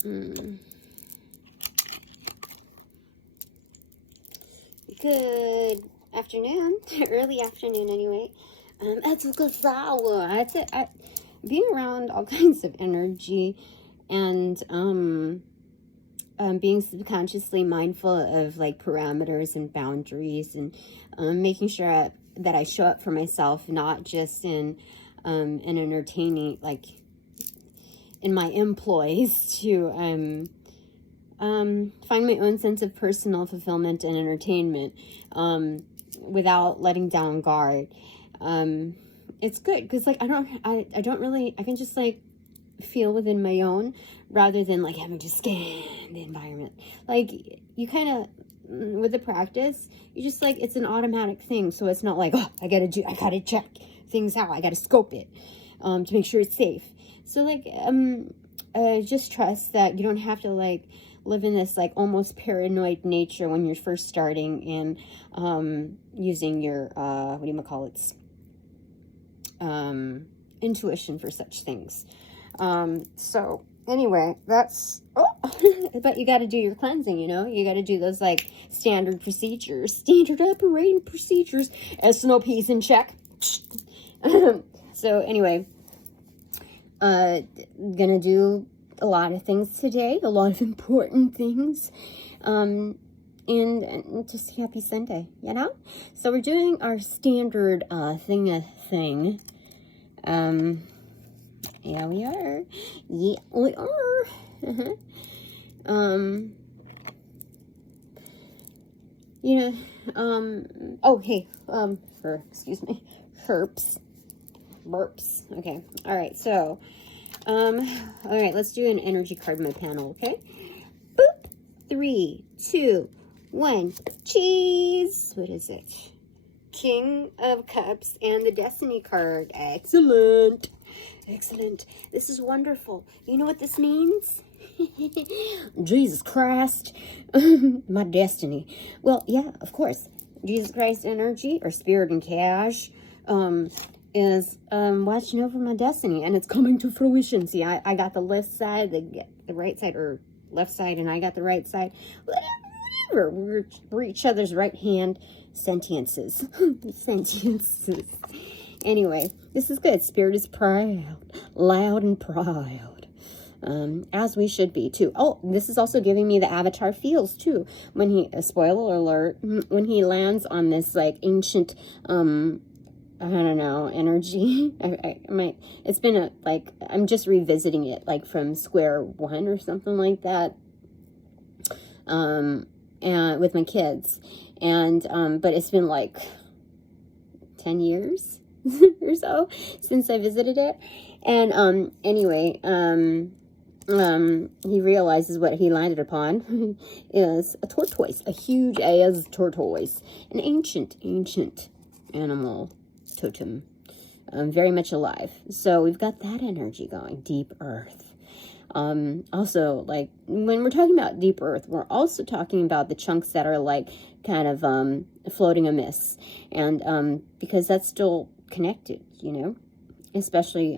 Good afternoon, early afternoon anyway. I took a shower. Being around all kinds of energy and being subconsciously mindful of like parameters and boundaries, and making sure that I show up for myself, not just in an entertaining, like in my employs, to find my own sense of personal fulfillment and entertainment without letting down guard. It's good because like I don't really, I can just like feel within my own rather than like having to scan the environment. Like you kind of, with the practice, you just like, it's an automatic thing. So it's not like, oh, I gotta check things out. I gotta scope it to make sure it's safe. So like, just trust that you don't have to like live in this like almost paranoid nature when you're first starting and using your intuition for such things. So anyway, that's but you got to do your cleansing, you know, you got to do those like standard operating procedures, SNOPs in check. So anyway, gonna do a lot of things today, a lot of important things, and just happy Sunday, you know. So we're doing our standard thing. Yeah, we are. You know, oh hey, excuse me, burps. Okay, all right. So, all right. Let's do an energy card in my panel. Okay. Boop. 3, 2, 1. Cheese. What is it? King of Cups and the Destiny card. Excellent. Excellent. This is wonderful. You know what this means? Jesus Christ. My destiny. Well, yeah, of course. Jesus Christ energy, or spirit and cash, is watching over my destiny, and it's coming to fruition. See, I got the left side, the right side, or left side, and I got the right side. Whatever. We're each other's right hand sentiences. Anyway, this is good. Spirit is proud, loud and proud, as we should be too. Oh, this is also giving me the Avatar feels too. When he, spoiler alert, when he lands on this like ancient, I don't know, energy. It's been I'm just revisiting it like from square one or something like that. And with my kids, and but it's been like 10 years or so since I visited it. And anyway, he realizes what he landed upon is a tortoise, a huge ass tortoise, an ancient animal totem, very much alive. So we've got that energy going, deep earth. Also, like when we're talking about deep earth, we're also talking about the chunks that are like kind of floating amiss, and because that's still connected, you know, especially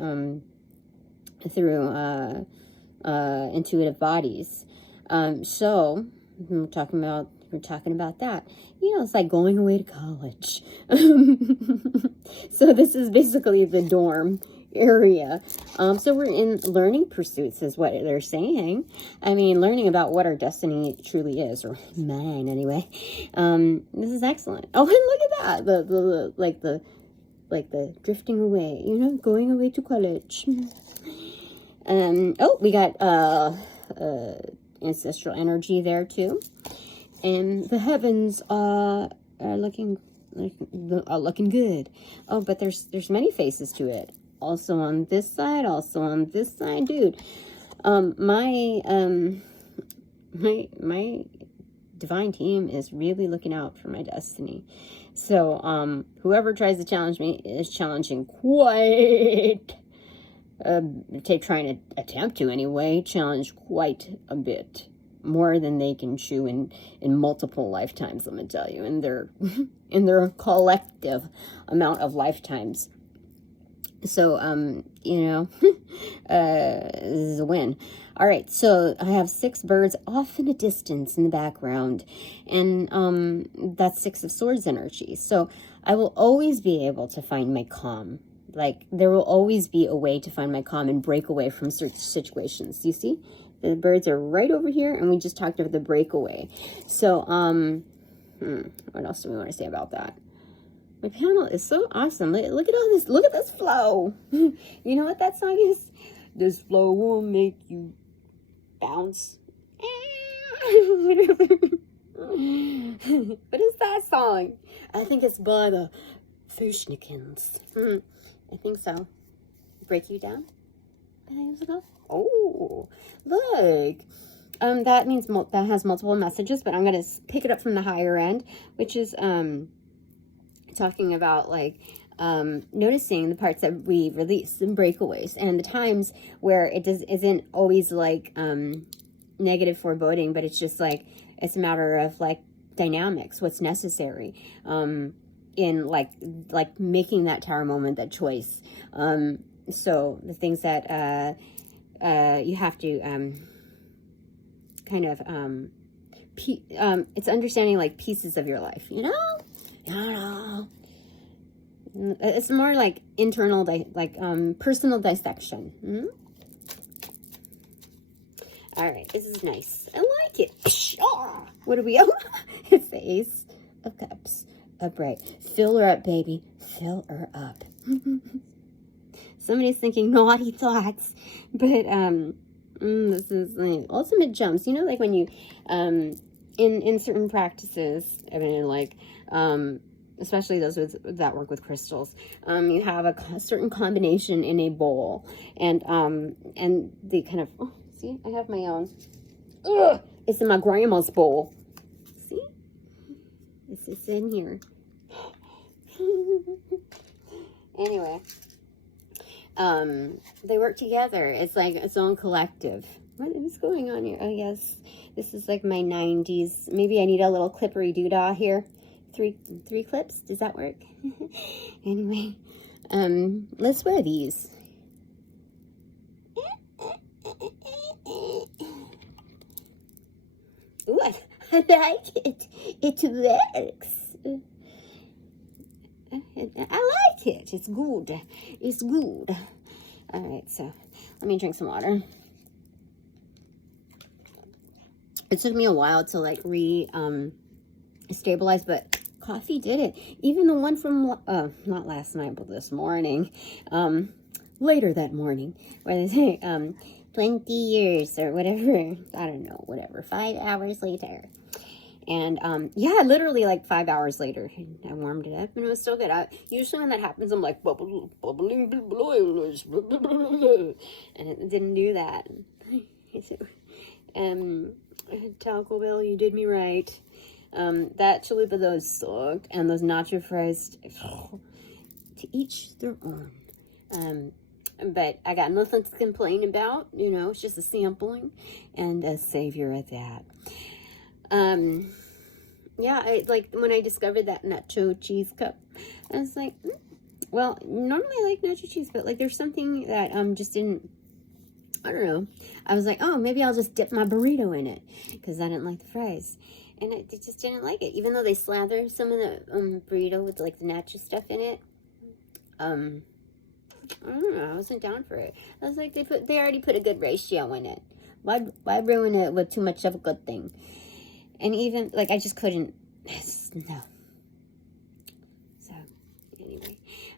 through intuitive bodies. So we're talking about that, you know. It's like going away to college. So this is basically the dorm area. So we're in learning pursuits is what they're saying. I mean, learning about what our destiny truly is, or mine anyway. This is excellent. Oh, and look at that, the drifting away, you know, going away to college. Oh, we got ancestral energy there too, and the heavens are looking good. Oh, but there's many faces to it. Also on this side, dude. My divine team is really looking out for my destiny. So whoever tries to challenge me is challenging quite trying to attempt to anyway, challenge quite a bit more than they can chew in multiple lifetimes, let me tell you, in their collective amount of lifetimes. So, you know, this is a win. All right, so I have 6 birds off in a distance in the background, and that's 6 of Swords energy. So I will always be able to find my calm. Like, there will always be a way to find my calm and break away from certain situations. You see? The birds are right over here, and we just talked about the breakaway. So, what else do we want to say about that? My panel is so awesome. Look at all this. Look at this flow. You know what that song is? This flow will make you bounce. What is that song? I think it's by the Visionaries. I think so. Break you down? Oh, look. That means that has multiple messages, but I'm going to pick it up from the higher end, which is talking about like noticing the parts that we release and breakaways, and the times where it isn't always like negative foreboding, but it's just like it's a matter of like dynamics, what's necessary in like making that tower moment, that choice. So the things that you have to kind of it's understanding like pieces of your life, you know. It's more like internal, personal dissection. All right, this is nice. I like it. What do we owe? It's the Ace of Cups. Upright. Fill her up, baby. Fill her up. Somebody's thinking naughty thoughts, but this is like ultimate jumps. You know, like when you in certain practices, I mean, like especially those that work with crystals, you have a certain combination in a bowl, and they kind of see, I have my own. Ugh, it's in my grandma's bowl. See, this is in here. Anyway, they work together. It's like its own collective. What is going on here? Oh yes, this is like my 90s. Maybe I need a little clippery doodah here. Three clips. Does that work? Anyway, let's wear these. Ooh, I like it. It works. I like it. It's good. It's good. All right, so let me drink some water. It took me a while to like stabilize, but coffee did it. Even the one from not last night, but this morning, later that morning, where they say 20 years or whatever, I don't know, whatever, 5 hours later. And yeah, literally like 5 hours later, I warmed it up and it was still good. Usually when that happens, I'm like bubbling boilers, and it didn't do that. Taco Bell, you did me right. That chalupa, those sucked, and those nacho fries, to each their own. But I got nothing to complain about, you know. It's just a sampling and a savior at that. Yeah, I like when I discovered that nacho cheese cup, I was like, well, normally I like nacho cheese, but like there's something that just didn't, I don't know. I was like, oh, maybe I'll just dip my burrito in it because I didn't like the fries. And I just didn't like it, even though they slather some of the burrito with like the nacho stuff in it. I don't know. I wasn't down for it. I was like, they already put a good ratio in it. Why ruin it with too much of a good thing? And even like I just couldn't. No. So anyway,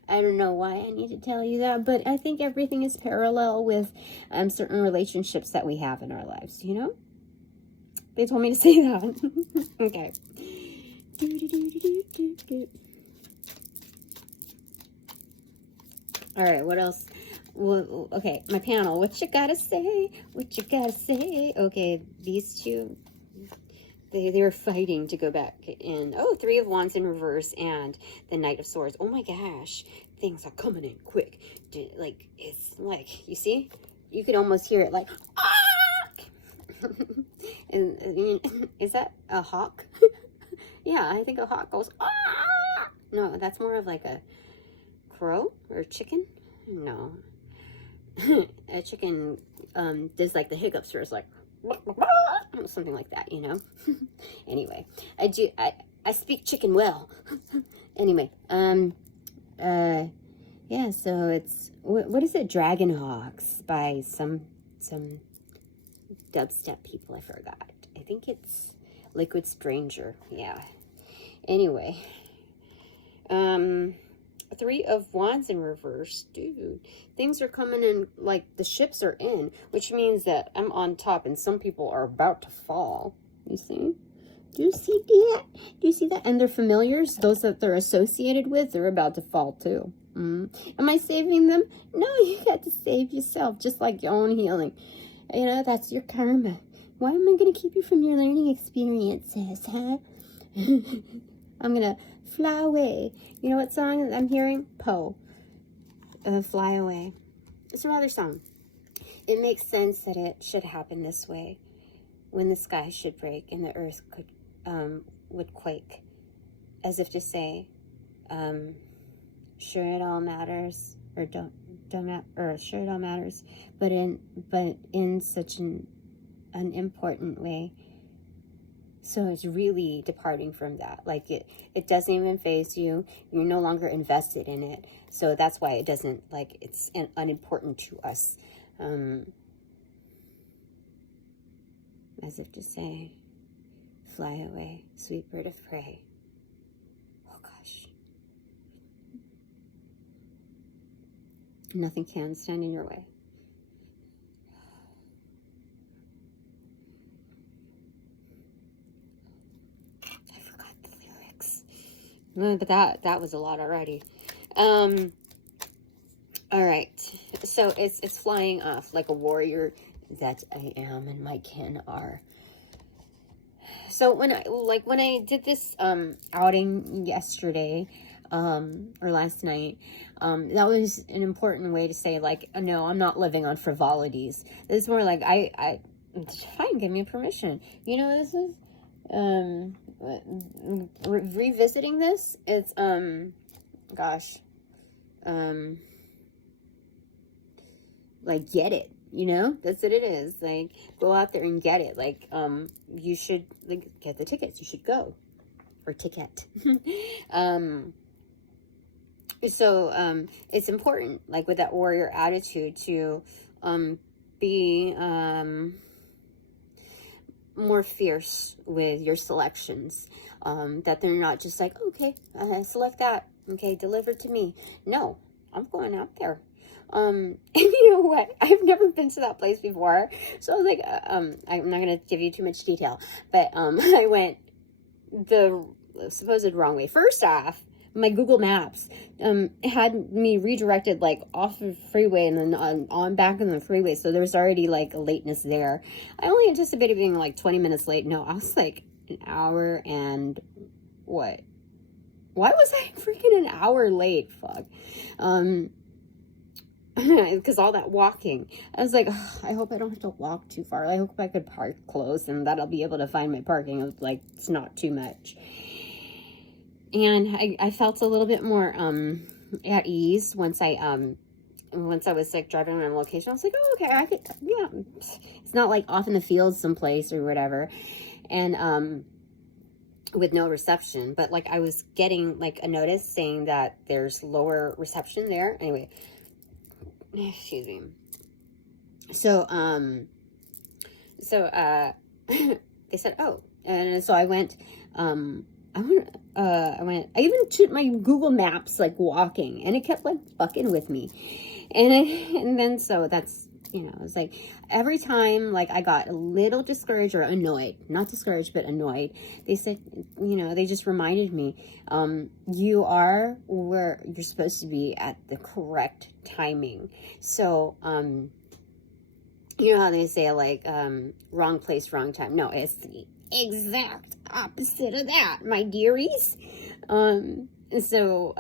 I don't know why I need to tell you that, but I think everything is parallel with certain relationships that we have in our lives. You know. They told me to say that. Okay. All right, what else? Well, okay, my panel. What you gotta say? What you gotta say? Okay, these two, they were fighting to go back in. Oh, 3 of Wands in reverse and the Knight of Swords. Oh my gosh, things are coming in quick. Like, it's like, you see? You could almost hear it like, ah! And is that a hawk? Yeah, I think a hawk goes, ah! No, that's more of like a crow or chicken. no. A chicken does like the hiccups where it's like something like that, you know. Anyway, I speak chicken well. Anyway, yeah, so it's what is it, Dragonhawks by some dubstep people, I forgot. I think it's Liquid Stranger. Yeah, anyway, 3 of Wands in reverse. Dude, things are coming in, like the ships are in, which means that I'm on top and some people are about to fall. You see? Do you see that? Do you see that? And their familiars, those that they're associated with, they're about to fall too. Am I saving them? No, you got to save yourself, just like your own healing. You know, that's your karma. Why am I going to keep you from your learning experiences, huh? I'm going to fly away. You know what song I'm hearing? Poe. Fly Away. It's another song. It makes sense that it should happen this way, when the sky should break and the earth would quake, as if to say, sure it all matters, or or sure it all matters, but in such an unimportant way. So it's really departing from that. Like it doesn't even faze you. You're no longer invested in it. So that's why it doesn't, like, it's unimportant to us. As if to say, fly away, sweet bird of prey. Oh gosh. Nothing can stand in your way. I forgot the lyrics. But that was a lot already. All right. So it's flying off like a warrior that I am and my kin are. So when I did this outing yesterday, or last night, that was an important way to say, like, no, I'm not living on frivolities. It's more like I fine, give me permission. You know, this is revisiting this. It's gosh, like, get it. You know, that's what it is. Like, go out there and get it. Like, you should, like, get the tickets. You should go. Or ticket. So, it's important, like, with that warrior attitude to, be, more fierce with your selections. That they're not just like, okay, select that. Okay, deliver to me. No, I'm going out there. And you know what? I've never been to that place before. So I was like, I'm not going to give you too much detail, but, I went the supposed wrong way. First off, my Google Maps, had me redirected, like, off of the freeway and then on back on the freeway. So there was already, like, a lateness there. I only anticipated being, like, 20 minutes late. No, I was, like, an hour and what? Why was I freaking an hour late? Fuck. Because all that walking, I was like, oh, I hope I don't have to walk too far. I hope I could park close and that I'll be able to find my parking. I was like, it's not too much. And I felt a little bit more at ease once I was, like, driving around the location. I was like, oh, okay, I could, yeah, it's not like off in the fields someplace or whatever, and with no reception. But, like, I was getting, like, a notice saying that there's lower reception there. Anyway, excuse me. So they said, oh, and so I went, I even took my Google Maps, like, walking, and it kept, like, fucking with me. And then, so that's, you know, it was like, every time, like, I got a little discouraged or annoyed, not discouraged, but annoyed, they said, you know, they just reminded me, you are where you're supposed to be at the correct timing. So, you know how they say, like, wrong place, wrong time. No, it's the exact opposite of that, my dearies. So,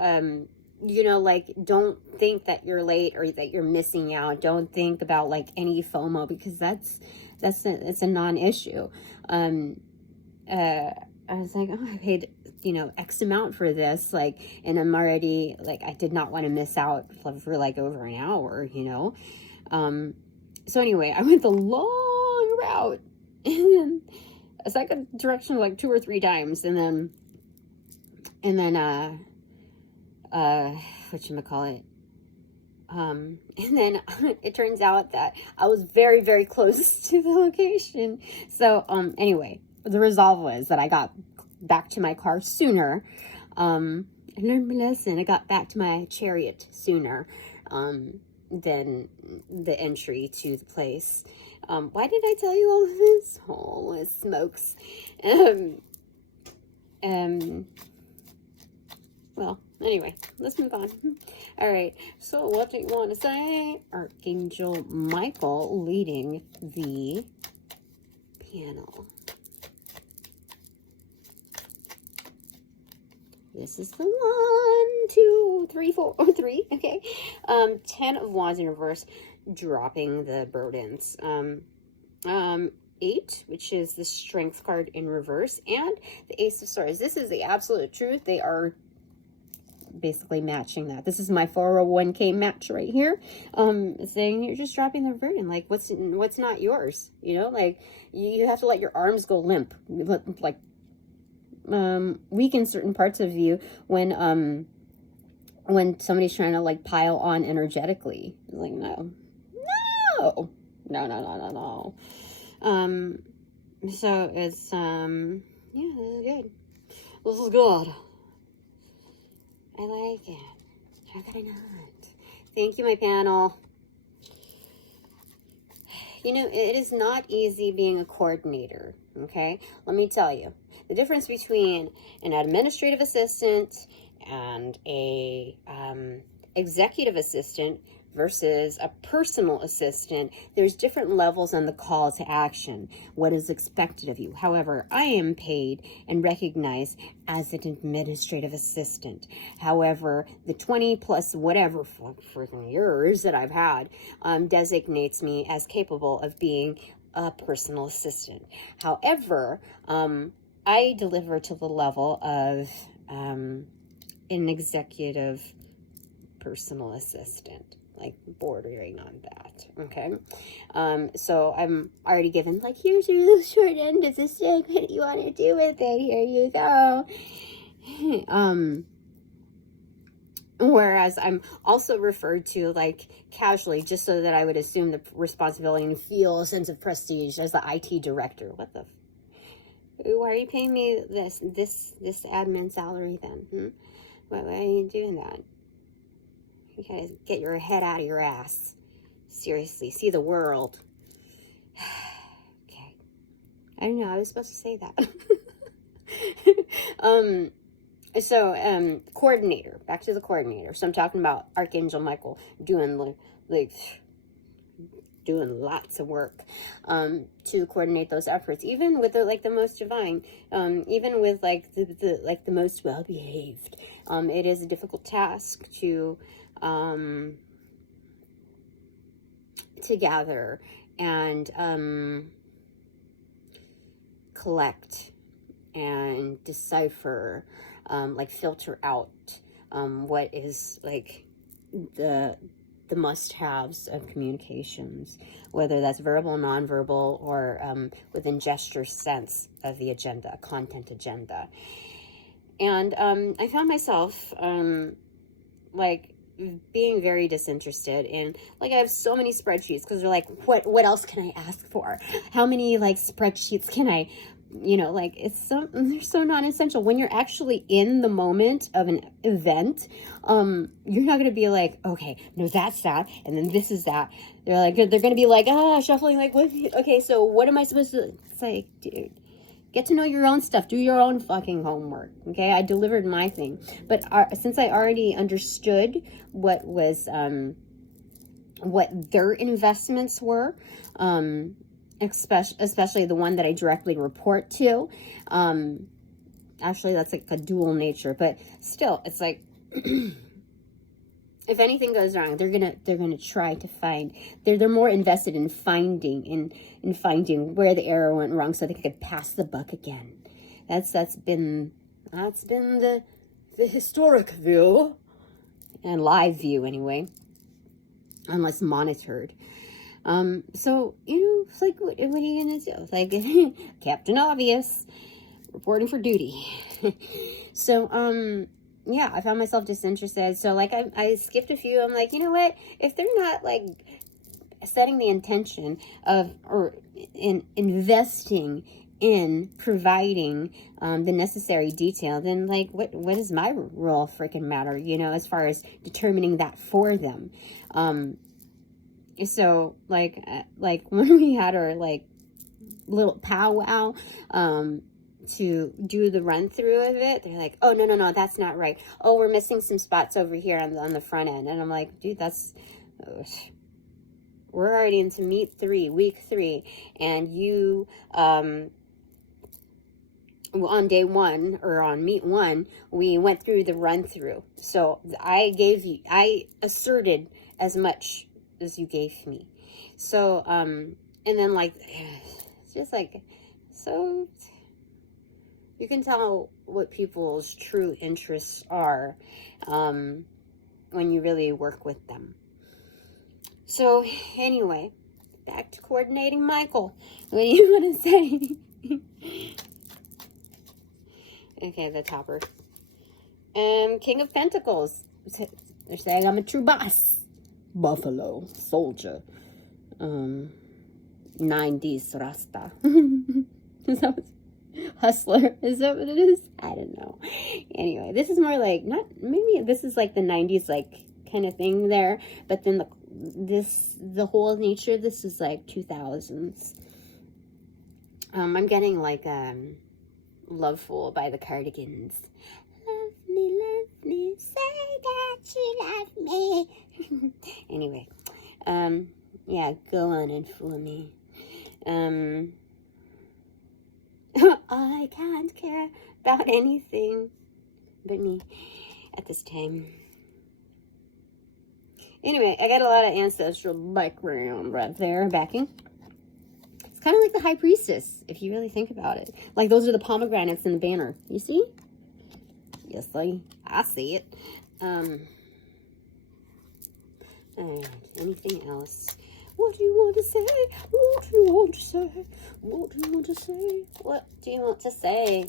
you know, like, don't think that you're late or that you're missing out. Don't think about, like, any FOMO, because it's a non-issue. I I was like, oh, I paid, you know, X amount for this, like, and I'm already, like, I did not want to miss out for like over an hour, you know. So anyway, I went the long route, and then a second direction like 2 or 3 times, and then whatchamacallit, and then it turns out that I was very, very close to the location. So, anyway, the resolve was that I got back to my car sooner. I learned my lesson. I got back to my chariot sooner, than the entry to the place. Why did I tell you all of this? Holy smokes. Well, anyway, let's move on. All right, so what do you want to say? Archangel Michael leading the panel. This is the 1, 2, 3, 4, or 3, okay. 10 of Wands in reverse, dropping the burdens. 8, which is the Strength card in reverse, and the Ace of Swords. This is the absolute truth. They are basically matching that. This is my 401k match right here, saying you're just dropping the burden. Like, what's not yours, you know? Like, you have to let your arms go limp, like, weaken certain parts of you when somebody's trying to like pile on energetically. Like, no. So it's yeah, this is good. This is good. I like it. How could I not? Thank you, my panel. You know, it is not easy being a coordinator, okay? Let me tell you. The difference between an administrative assistant and a executive assistant versus a personal assistant, there's different levels on the call to action, what is expected of you. However, I am paid and recognized as an administrative assistant. However, the 20 plus whatever freaking years that I've had designates me as capable of being a personal assistant. However, I deliver to the level of an executive personal assistant, like bordering on that, okay? So I'm already given, like, here's your little short end of the stick. What do you want to do with it? Here you go. Whereas I'm also referred to, like, casually, just so that I would assume the responsibility and feel a sense of prestige as the IT director. What the why are you paying me this admin salary then? Why are you doing that? You gotta get your head out of your ass. Seriously, see the world. Okay. I don't know, I was supposed to say that. So, coordinator. Back to the coordinator. So I'm talking about Archangel Michael doing doing lots of work to coordinate those efforts, even with the most divine, even with the most well behaved. It is a difficult task to gather and collect and decipher, filter out what is like the must-haves of communications, whether that's verbal, nonverbal, or within gesture sense of the agenda, content agenda. And I found myself being very disinterested in, I have so many spreadsheets, because they're like, what else can I ask for? How many spreadsheets can I, they're so non-essential. When you're actually in the moment of an event, you're not going to be like, okay, no, that's that, and then this is that. They're going to be shuffling, okay, so what am I supposed to, it's like, dude, get to know your own stuff. Do your own fucking homework. Okay, I delivered my thing, but since I already understood what was, what their investments were, especially the one that I directly report to, actually that's a dual nature, but still, it's like, if anything goes wrong, they're gonna try to find. They're more invested in finding where the error went wrong, so they could pass the buck again. That's been the historic view, and live view anyway, unless monitored. So, it's like, what are you gonna do? Like, Captain Obvious, reporting for duty. So, yeah, I found myself disinterested. So, like, I skipped a few. I'm like, you know what? If they're not, like, setting the intention of, or in investing in providing the necessary detail, then, like, what does my role freaking matter, as far as determining that for them? So, like when we had our, like, little powwow, to do the run through of it, they're like, oh, no, that's not right. Oh, we're missing some spots over here on the front end. And I'm like, dude, we're already into week 3, and you, on day 1, or on meet 1, we went through the run through. So I asserted as much as you gave me. So, and then, like, it's just like, so you can tell what people's true interests are, when you really work with them. So, anyway, back to coordinating Michael. What do you want to say? Okay, the topper. King of Pentacles. They're saying I'm a true boss. Buffalo soldier. 90s Rasta. Is that what, hustler? Is that what it is? I don't know. Anyway, this is more like, maybe this is like the 90s, like, kind of thing there. But then the whole nature of this is like 2000s. I'm getting like Love Fool by the Cardigans. Love me, say that you love me. Anyway, yeah, go on and fool me. I can't care about anything but me at this time. Anyway, I got a lot of ancestral background right there, backing. It's kind of like the High Priestess, if you really think about it. Like, those are the pomegranates in the banner. You see? Yes, I see it. Alright, anything else? What do you want to say? What do you want to say? What do you want to say? What do you want to say?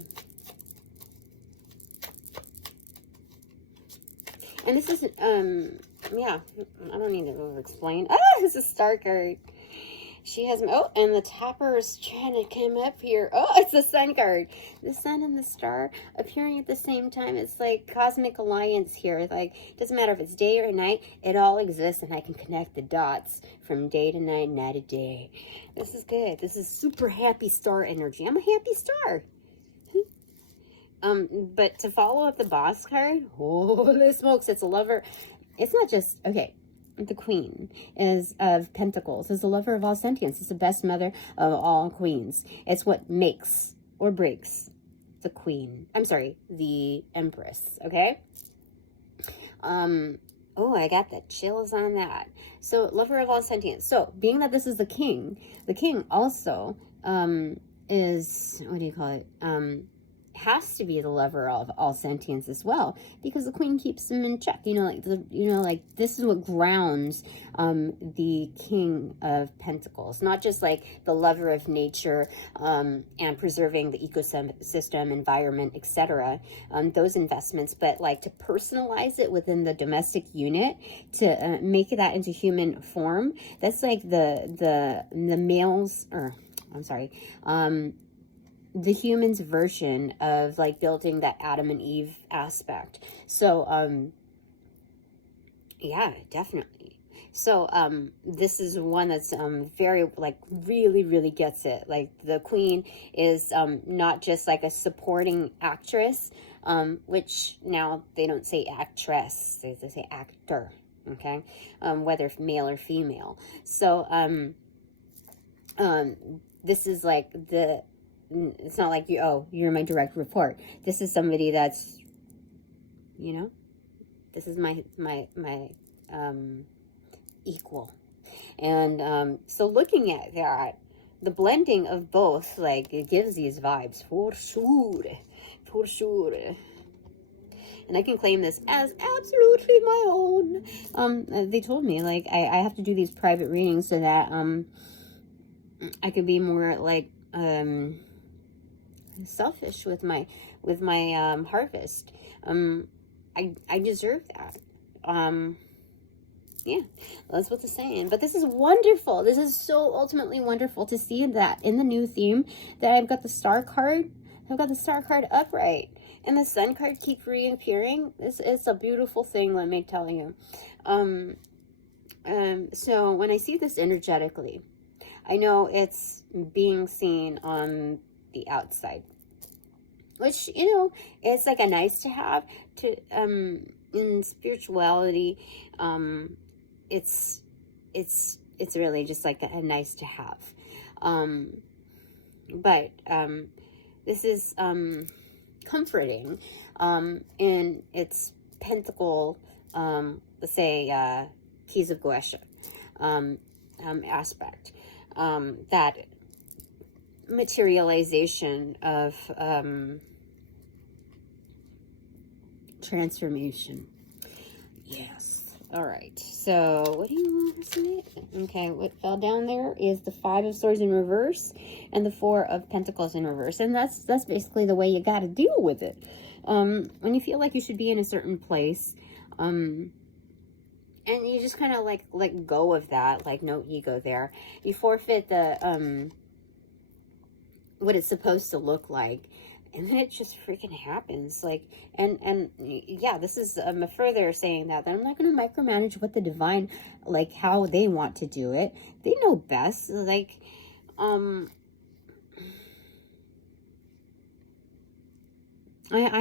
And this is, yeah, I don't need to over-explain. Ah, this is Star card. She has, oh, and the topper is trying to come up here. Oh, it's the Sun card. The Sun and the Star appearing at the same time. It's like cosmic alliance here. Like, doesn't matter if it's day or night, it all exists, and I can connect the dots from day to night, night to day. This is good. This is super happy star energy. I'm a happy star. But to follow up the boss card, holy smokes, it's a lover. It's not just, okay, the Queen is of Pentacles, is the lover of all sentience. It's the best mother of all queens. It's what makes or breaks the Queen. I'm sorry, the Empress, okay? Oh, I got the chills on that. So, lover of all sentience. So, being that this is the King also, is, what do you call it? Has to be the lover of all sentience as well, because the Queen keeps him in check. Like this is what grounds the King of Pentacles, not just like the lover of nature and preserving the ecosystem, environment, etc. Those investments, but like to personalize it within the domestic unit, to make that into human form. That's like the males, or I'm sorry, the human's version of like building that Adam and Eve aspect. So, yeah, definitely. So, this is one that's, very, like, really, really gets it. Like, the Queen is, not just like a supporting actress, which now they don't say actress, they say actor, okay? Whether male or female. So, this is like it's not like you're my direct report. This is somebody that's, this is my equal. And so looking at that, the blending of both, like, it gives these vibes, for sure. For sure. And I can claim this as absolutely my own. They told me, like, I have to do these private readings so that, I could be more, like, selfish with my harvest. I deserve that. Yeah, that's what they're saying. But this is wonderful. This is so ultimately wonderful to see that in the new theme that I've got the star card. I've got the star card upright. And the sun card keeps reappearing. It's a beautiful thing, let me tell you. So when I see this energetically, I know it's being seen on the outside. Which, you know, it's like a nice to have to, in spirituality, it's really just like a nice to have. But this is, comforting, in its pentacle, let's say, keys of Goetia, aspect, that materialization of, transformation. Yes. All right. So what do you want to say? Okay. What fell down there is the 5 of Swords in reverse and the 4 of Pentacles in reverse. And that's basically the way you got to deal with it. When you feel like you should be in a certain place, and you just kind of like let go of that, like no ego there. You forfeit the, what it's supposed to look like. And then it just freaking happens. Like, and yeah, this is further saying that I'm not going to micromanage what the divine, like how they want to do it. They know best. Like, I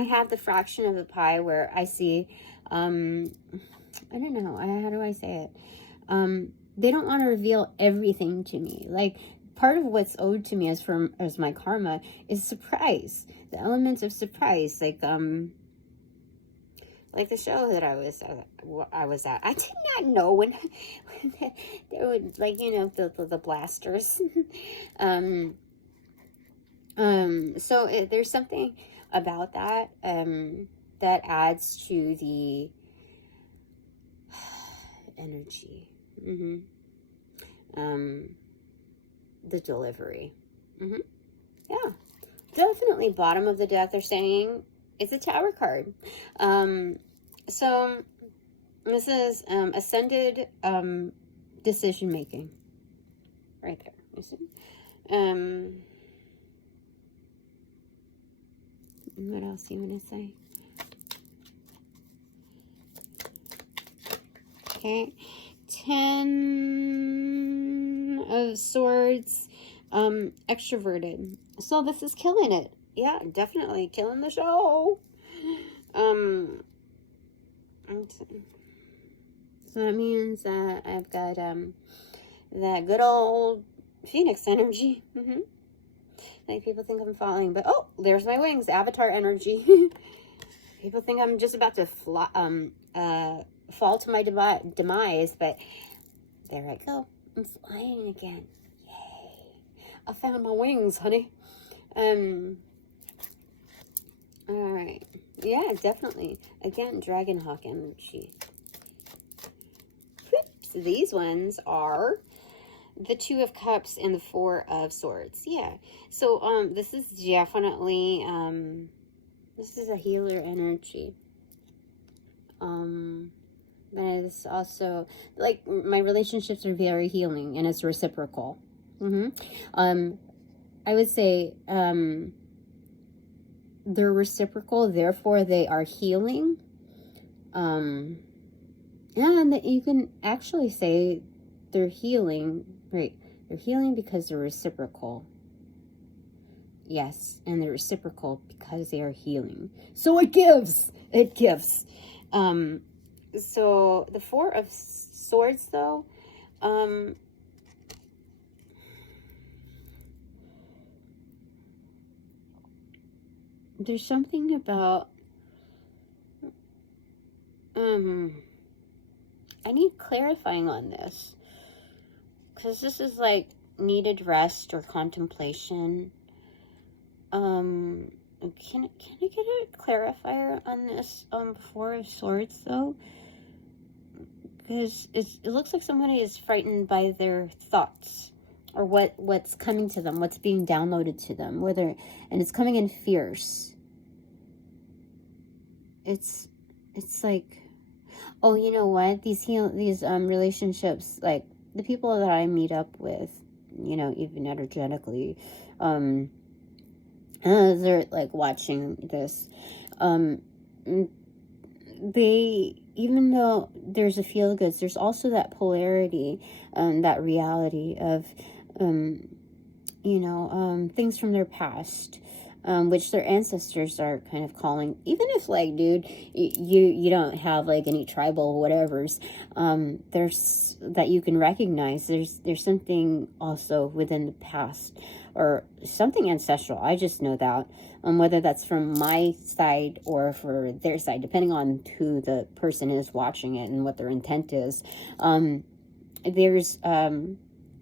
have the fraction of the pie where I see, I don't know, how do I say it? They don't want to reveal everything to me. Like, part of what's owed to me as my karma is surprise. The elements of surprise, like the show that I was at. I did not know when there would, like, you know, the blasters. So there's something about that that adds to the energy. The delivery. Yeah, definitely bottom of the deck. They're saying it's a Tower card. So this is ascended decision making right there. You see? What else do you want to say? Okay, 10 of Swords, extroverted. So this is killing it. Yeah, definitely killing the show. So that means that I've got that good old Phoenix energy. Like, people think I'm falling, but oh, there's my wings, Avatar energy. People think I'm just about to fly, fall to my demise, but there I go. I'm flying again. Yay. I found my wings, honey. Alright. Yeah, definitely. Again, Dragonhawk energy. So these ones are the 2 of Cups and the 4 of Swords. Yeah. So, this is definitely, this is a healer energy. But it's also, like, my relationships are very healing, and it's reciprocal. I would say, they're reciprocal, therefore they are healing. And that you can actually say they're healing, right? They're healing because they're reciprocal. Yes, and they're reciprocal because they are healing. So it gives. It gives. So the 4 of Swords, though, there's something about, I need clarifying on this, because this is like, needed rest or contemplation. Can I get a clarifier on this Four of Swords though? Because it looks like somebody is frightened by their thoughts, or what's coming to them, what's being downloaded to them, and it's coming in fierce. It's like, oh, you know what? These relationships, like the people that I meet up with, you know, even energetically, they're like watching this. They, even though there's a feel goods, there's also that polarity, that reality of, you know, things from their past, which their ancestors are kind of calling. Even if, like, dude, you don't have like any tribal whatevers, there's that you can recognize. There's something also within the past, or something ancestral. I just know that, whether that's from my side or for their side, depending on who the person is watching it and what their intent is.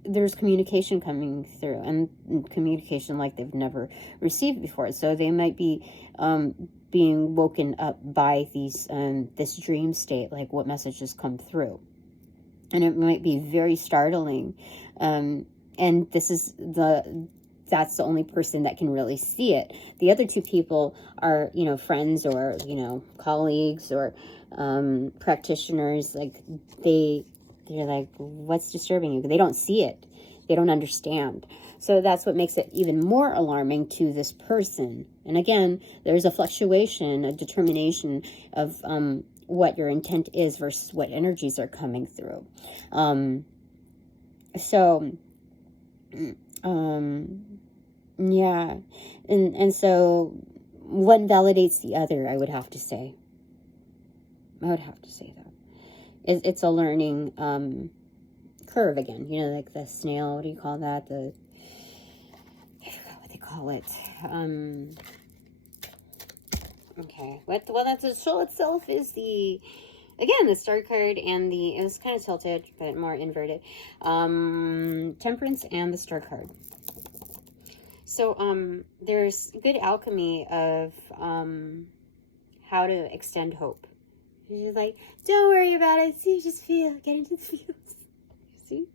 There's communication coming through, and communication like they've never received before. So they might be being woken up by these this dream state, like what messages come through, and it might be very startling. And this is that's the only person that can really see it. The other two people are, you know, friends, or, you know, colleagues, or practitioners. Like they're like, what's disturbing you? They don't see it. They don't understand. So that's what makes it even more alarming to this person. And again, there's a fluctuation, a determination of what your intent is versus what energies are coming through. Yeah. And so one validates the other, I would have to say. I would have to say that. It's a learning curve again. You know, like the snail, what do you call that? I forgot what they call it. Okay. Well, that's the soul itself is again, the star card and it was kind of tilted, but more inverted. Temperance and the star card. So, there's good alchemy of how to extend hope. She's like, don't worry about it. See, just get into the feels. See?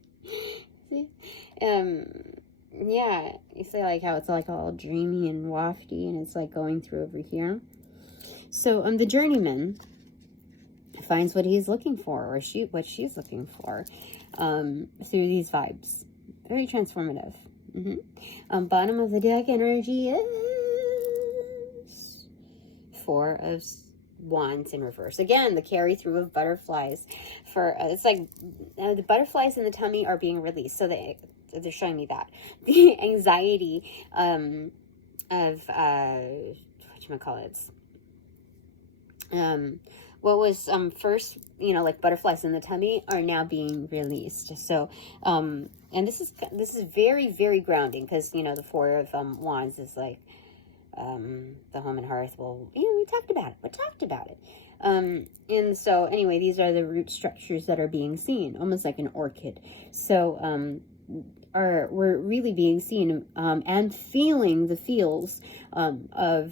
Yeah. You say like how it's like all dreamy and wafty, and it's like going through over here. So, the journeyman finds what he's looking for, or what she's looking for, through these vibes. Very transformative. Bottom of the deck energy is Four of Wands in reverse. Again, the carry through of butterflies. It's like the butterflies in the tummy are being released. So they're showing me that the anxiety of whatchamacallits. What was first, you know, like butterflies in the tummy are now being released. So and this is very, very grounding, because, you know, the Four of Wands is like the home and hearth. Well, you know, we talked about it. And so anyway, these are the root structures that are being seen, almost like an orchid. So we're really being seen and feeling the feels of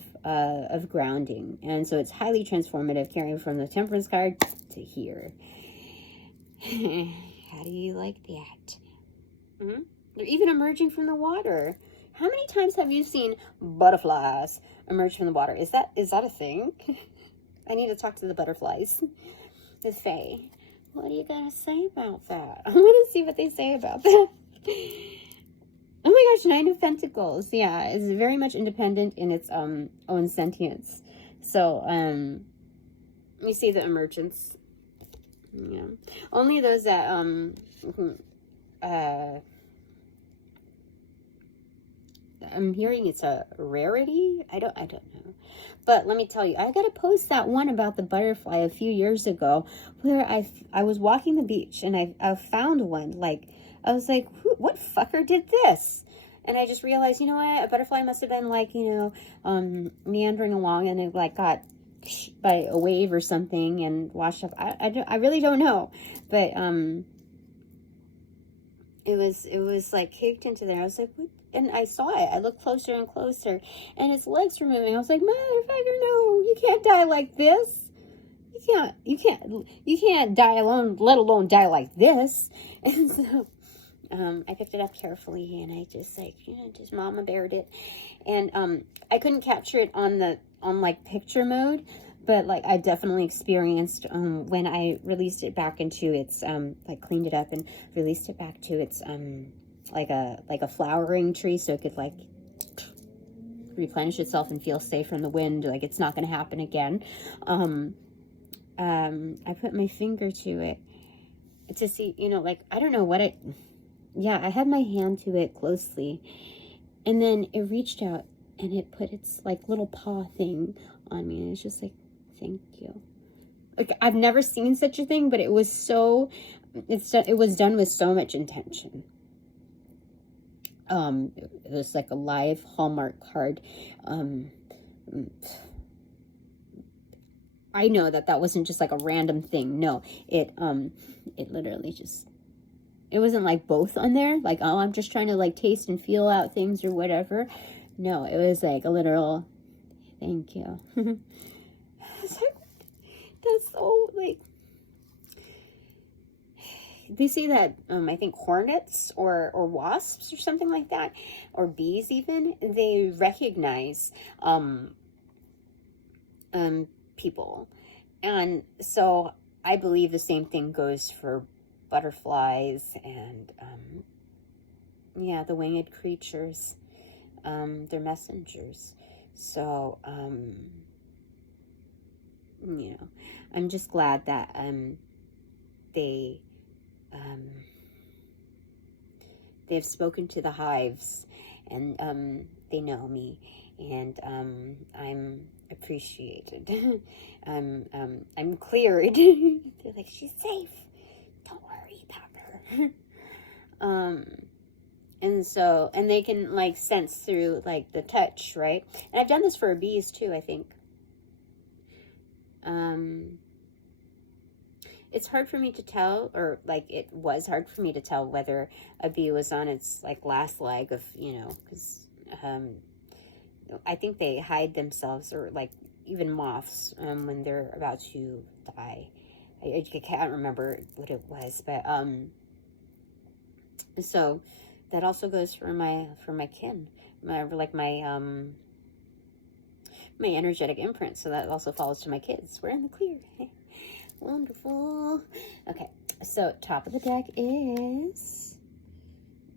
grounding. And so it's highly transformative, carrying from the Temperance card to here. How do you like that? They're even emerging from the water. How many times have you seen butterflies emerge from the water? Is that a thing? I need to talk to the butterflies. The Fae. What are you going to say about that? I want to see what they say about that. Oh my gosh, Nine of Pentacles. Yeah, it's very much independent in its own sentience. So, we see the emergence. Yeah. Only those that, I'm hearing it's a rarity. I don't know. But let me tell you, I got to post that one about the butterfly a few years ago, where I was walking the beach and I found one. Like, I was like, what fucker did this? And I just realized, you know what? A butterfly must have been like, you know, meandering along, and it like got by a wave or something and washed up. I really don't know. But it was like caked into there. I was like, what? And I saw it. I looked closer and closer, and its legs were moving. I was like, motherfucker, no, you can't die like this. You can't die alone, let alone die like this. And so, I picked it up carefully, and I just like, just mama beared it. And, I couldn't capture it on like picture mode, but like I definitely experienced, when I released it back into its, like cleaned it up and released it back to its, like a flowering tree, so it could like replenish itself and feel safe from the wind. Like it's not going to happen again. I put my finger to it to see, like, I don't know what I had my hand to it closely, and then it reached out and it put its like little paw thing on me, and it's just like, thank you. Like, I've never seen such a thing, but it was it was done with so much intention. It was like a live Hallmark card. I know that wasn't just like a random thing. No, it literally just, it wasn't like both on there. Like, oh, I'm just trying to like taste and feel out things or whatever. No, it was like a literal, thank you. It's like, that's so like, they say that, I think hornets or wasps or something like that, or bees even, they recognize, people. And so I believe the same thing goes for butterflies and the winged creatures. They're messengers. So I'm just glad that they've spoken to the hives, and they know me, and I'm appreciated. I'm cleared. They're like, she's safe. Don't worry about her. And they can like sense through like the touch, right? And I've done this for bees too, I think. It's hard for me to tell, or like it was hard for me to tell whether a bee was on its like last leg of, because I think they hide themselves, or like even moths, when they're about to die. I can't remember what it was, but so that also goes for my kin, my energetic imprint. So that also follows to my kids. We're in the clear. Wonderful. Okay, so top of the deck is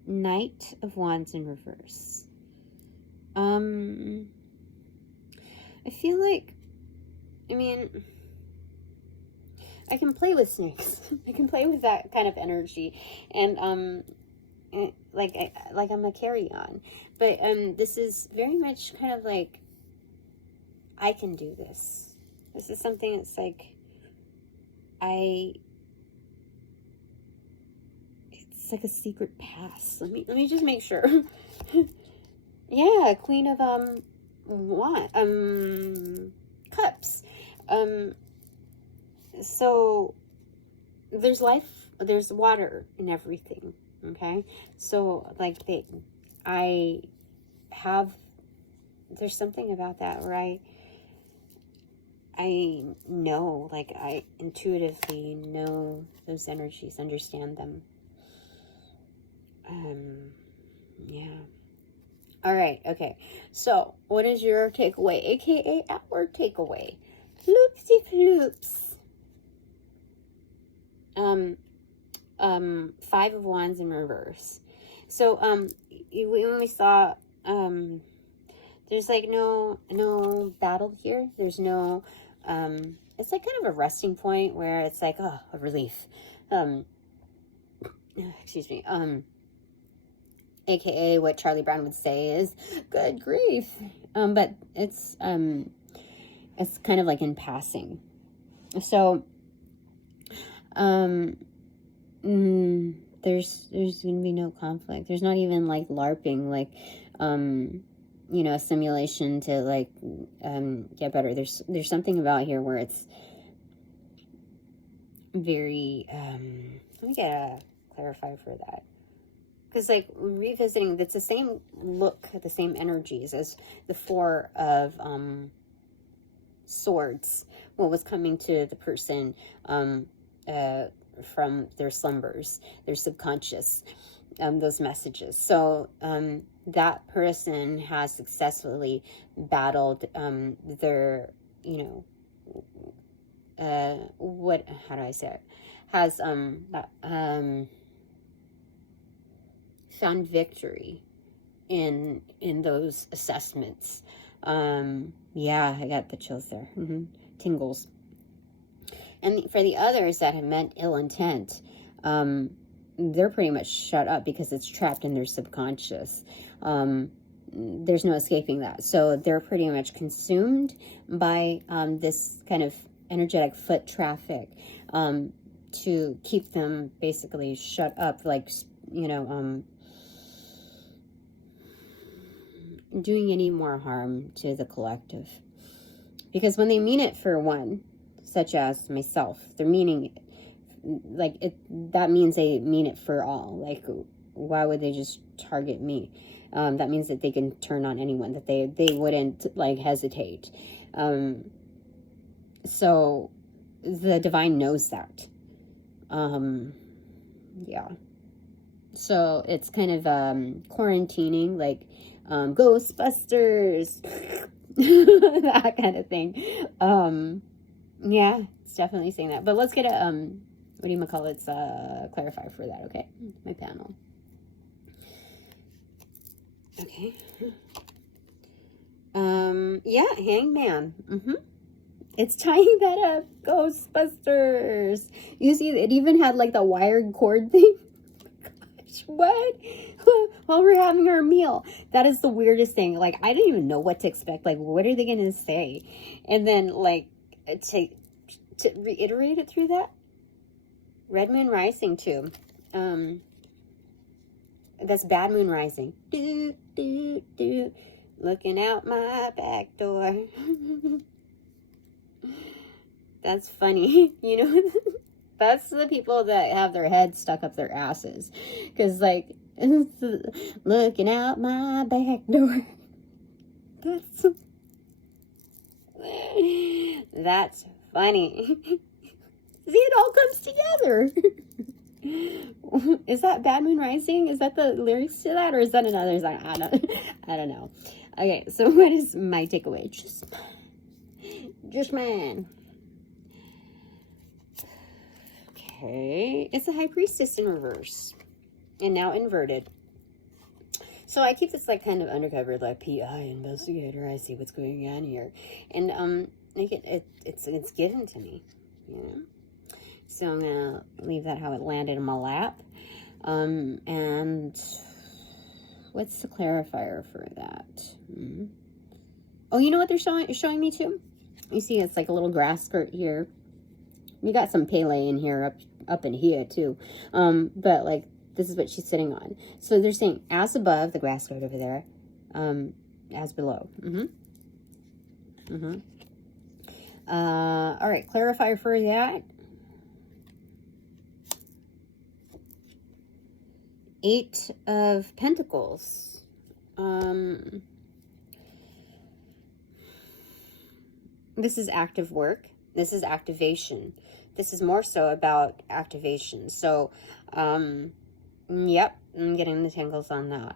Knight of Wands in reverse. I feel like, I can play with snakes. I can play with that kind of energy, and like I'm a carry-on. But this is very much kind of like, I can do this. This is something that's like, it's like a secret pass. Let me just make sure. Yeah, Queen of Cups. So there's life, there's water in everything. Okay, so like there's something about that where I know, like I intuitively know those energies, understand them. Yeah. All right. Okay. So what is your takeaway, aka our takeaway? Floopsy floops. 5 of Wands in reverse. So when we saw there's like no battle here. There's no it's like kind of a resting point where it's like, oh, a relief. Excuse me. AKA what Charlie Brown would say is good grief. But it's kind of like in passing. So there's gonna be no conflict. There's not even like LARPing, like a simulation to like get better. There's something about here where it's very let me get a clarifier for that. because like revisiting, it's the same look, the same energies as the Four of Swords, what was coming to the person from their slumbers, their subconscious, those messages. So that person has successfully battled their, you know, how do I say it? Has found victory in those assessments. Yeah, I got the chills there. Tingles. And for the others that have meant ill intent, they're pretty much shut up because it's trapped in their subconscious. There's no escaping that. So they're pretty much consumed by this kind of energetic foot traffic to keep them basically shut up, like, you know, doing any more harm to the collective. Because when they mean it for one, such as myself, they're meaning it. Like, that means they mean it for all. Like, why would they just target me? That means that they can turn on anyone, that they wouldn't, like, hesitate. So the divine knows that. Yeah. So it's kind of quarantining, like Ghostbusters, that kind of thing. Yeah, it's definitely saying that. But let's get a what do you call it? Clarifier for that, okay? My panel. Okay. Yeah, Hangman. It's tying that up. Ghostbusters. You see, it even had like the wired cord thing. Gosh, what? While we're having our meal. That is the weirdest thing. Like, I didn't even know what to expect. Like, what are they going to say? And then, like, to reiterate it through that. Red Moon Rising, too. That's Bad Moon Rising. Do, do, do. Looking out my back door. That's funny. You know, that's the people that have their heads stuck up their asses. Because, like, looking out my back door. That's funny. See, it all comes together. Is that Bad Moon Rising? Is that the lyrics to that? Or is that another song? I don't know. Okay, so what is my takeaway? Just mine. Okay, it's a High Priestess in reverse, and now inverted. So I keep this like kind of undercover, like PI investigator. I see what's going on here, and it's given to me, you know. So I'm gonna leave that how it landed in my lap. And what's the clarifier for that? Oh, you know what they're showing me too? You see, it's like a little grass skirt here. We got some Pele in here, up in here too. But like, this is what she's sitting on. So they're saying, as above, the grass skirt over there, as below. All right, clarifier for that. 8 of Pentacles. This is active work. This is activation. This is more so about activation. So, yep, I'm getting the tangles on that.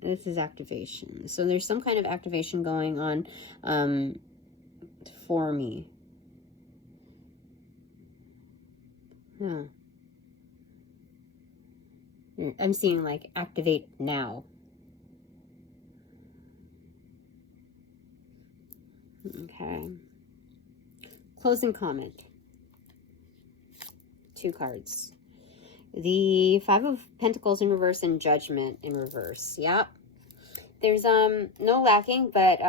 This is activation. So there's some kind of activation going on for me. I'm seeing like activate now. Okay. Closing comment. 2 cards. The 5 of Pentacles in reverse and Judgment in reverse. Yep. There's no lacking, but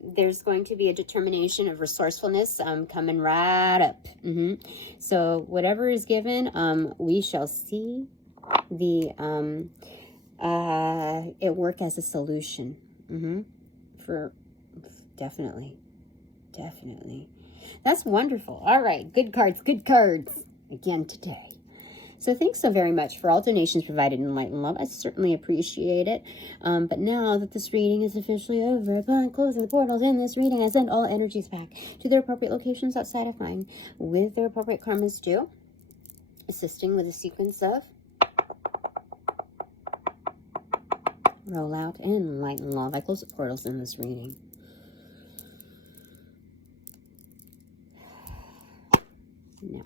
there's going to be a determination of resourcefulness coming right up. So whatever is given, we shall see the it work as a solution. For definitely. That's wonderful. All right, good cards, good cards. again today. So thanks so very much for all donations provided in light and love. I certainly appreciate it. But now that this reading is officially over, upon closing the portals in this reading, I send all energies back to their appropriate locations outside of mine with their appropriate karmas due, assisting with a sequence of rollout and light and love. I close the portals in this reading. Now.